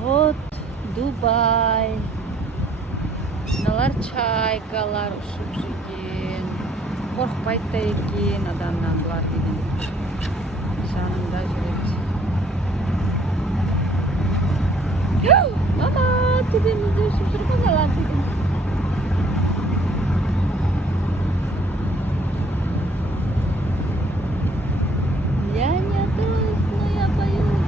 Вот Дубай. Мыналар чайкалар ұшып жүрген. Қорқпайды да екен адамнан бұлар деген. Жанында жүреді. Мама, төбемізде ұшып жүр мыналар деген. Я не трусь, но я боюсь.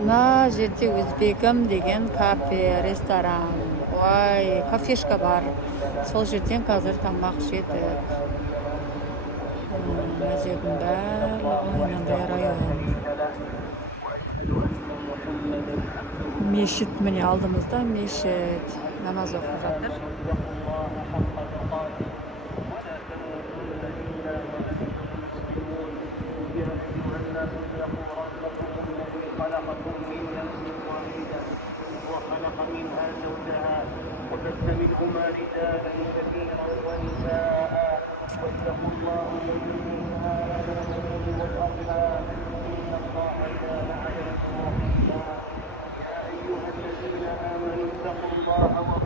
Мына жерде Өзбегім деген кафе, ресторан, ой, кафешка бар. Сол жерден қазір тамақ жедік. Мына жердің барлығы мынандай район. Мешіт, міне алдымызда мешіт. Намаз оқып жатыр. وخلق منها زوجها وبث منهما رجالا كثيرا ونساء واتقوا الله الذي تساءلون به والارحام ان الله كان عليكم رقيبا يا ايها الذين امنوا اتقوا الله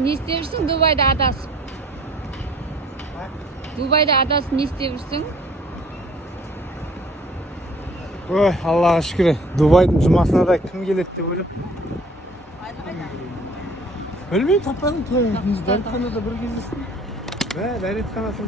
Не істеп жүрсің Дубайда адасып? Дубайда адасып не істеп жүрсің? Ой, Аллаға шүкір. Дубайдың жұмасына да кім келеді деп ойлап. Білмеймін, таппадым. Дәретханада бір кездестім. Дәретханасы